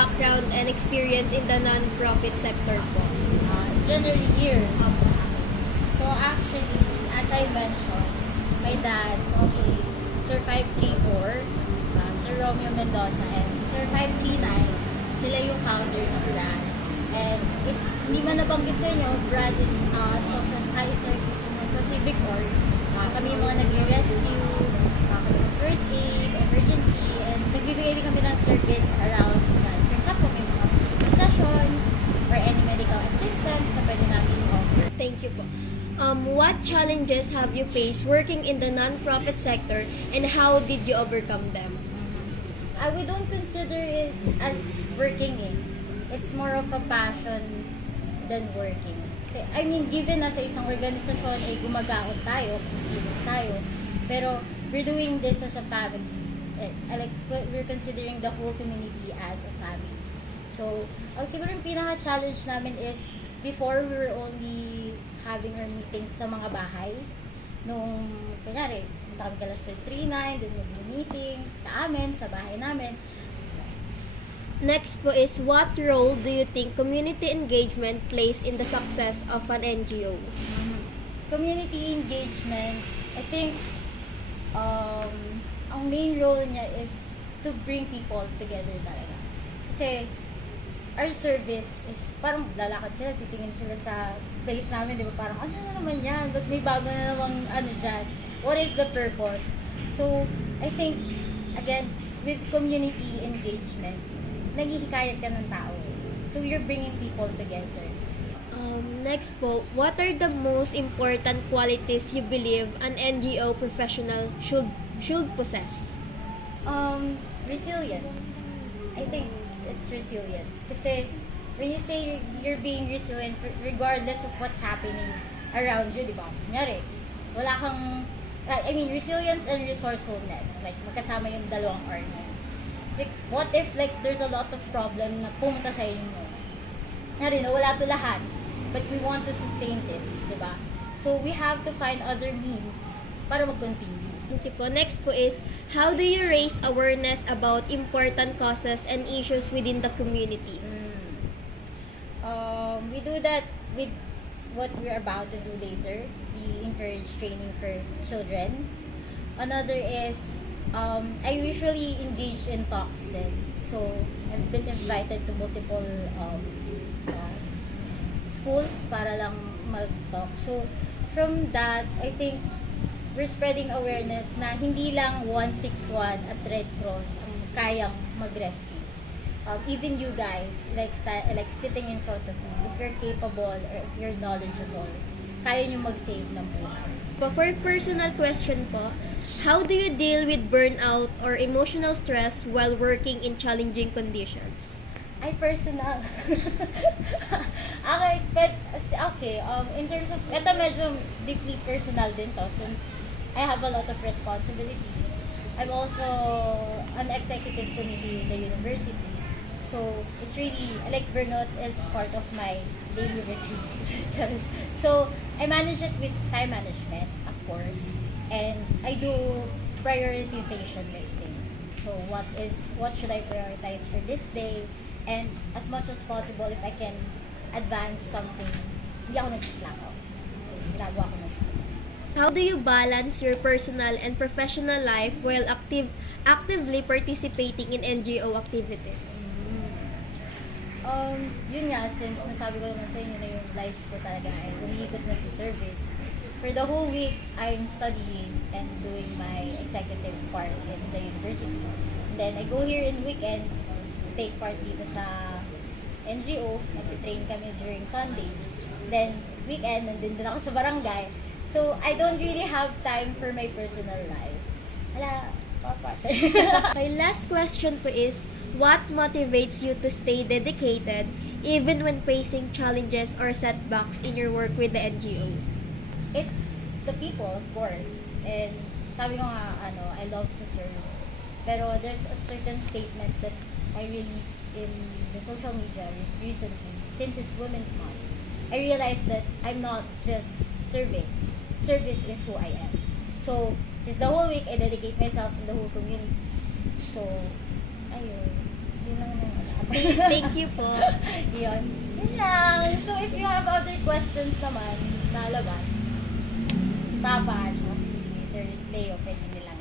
background and experience in the non-profit sector po? Generally here sa akin. So actually, as I mentioned, my dad, si Sir 534, Sir Romeo Mendoza, and si Sir 539, sila yung founder ng brand. And if hindi man nabanggit sa inyo, brand is Pacific Org. Kami yung mga nag-rescue, kami yung first aid, emergency, and nagbibigay din kami ng service around, for example, may mga sessions or any medical assistance na pwede natin offer. Thank you po. What challenges have you faced working in the non-profit sector and how did you overcome them? We don't consider it as working in. It's more of a passion than working. Kasi, I mean, given na sa isang organisasyon ay gumagaot tayo, kilos tayo, pero we're doing this as a family. We're considering the whole community as a family. So, siguro yung pinaka-challenge namin is before we were only having our meetings sa mga bahay. Nung, kunyari, punta kami kala sa 39, dun mag-meeting sa amin, sa bahay namin. Next po is, what role do you think community engagement plays in the success of an NGO? Community engagement, I think, ang main role niya is to bring people together talaga. Kasi, our service is, parang lalakad sila, titingin sila sa place namin, di ba? Parang, ano na naman yan? Ba't may bago na namang ano dyan? What is the purpose? So, I think, again, with community engagement, naghihikayat ka ng tao. So, you're bringing people together. Next po, what are the most important qualities you believe an NGO professional should possess? Resilience. I think it's resilience. Kasi when you say you're being resilient regardless of what's happening around you, di ba? Kunyari, wala kang, resilience and resourcefulness. Like, magkasama yung dalawang R na yun. Kasi, what if, like, there's a lot of problem na pumunta sa inyo? Kunyari, wala to lahat. But we want to sustain this, di ba? So, we have to find other means para mag-continue. Thank you po. Next po is, how do you raise awareness about important causes and issues within the community? We do that with what we're about to do later. We encourage training for children. Another is, I usually engage in talks then. So, I've been invited to multiple schools para lang mag-talk. So, from that, I think we're spreading awareness na hindi lang 161 at Red Cross ang kayang mag-rescue. Even you guys, like sitting in front of me, if you're capable or if you're knowledgeable, kaya nyo mag-save ng buhay. For personal question po, how do you deal with burnout or emotional stress while working in challenging conditions? Ay, personal. Okay, in terms of, ito medyo deeply personal din to since I have a lot of responsibility. I'm also an executive committee in the university. So, it's really, like burnout is part of my daily routine. So, I manage it with time management, of course. And I do prioritization listing. So, what should I prioritize for this day? And as much as possible, if I can advance something, hindi ako nag-slack off. So, ginagawa ko na siya. How do you balance your personal and professional life while actively participating in NGO activities? Yun nga, since nasabi ko naman sa inyo na yung life ko talaga ay umiikot na sa service. For the whole week, I'm studying and doing my executive part in the university. And then I go here in weekends, take part dito sa NGO, nag-train kami during Sundays. Then, weekend, nandun din ako sa barangay. So, I don't really have time for my personal life. Hala, papa. My last question po is, what motivates you to stay dedicated even when facing challenges or setbacks in your work with the NGO? It's the people, of course. And sabi ko nga, I love to serve. Pero there's a certain statement that I released in the social media recently, since it's Women's Month. I realized that I'm not just serving. Service is who I am. So, since the whole week, I dedicate myself in the whole community. So, ayun. Yun lang naman. Thank you po. Yun. Yun lang. So, if you have other questions naman na labas, si Papa at saka si Sir Leo, pwede nilang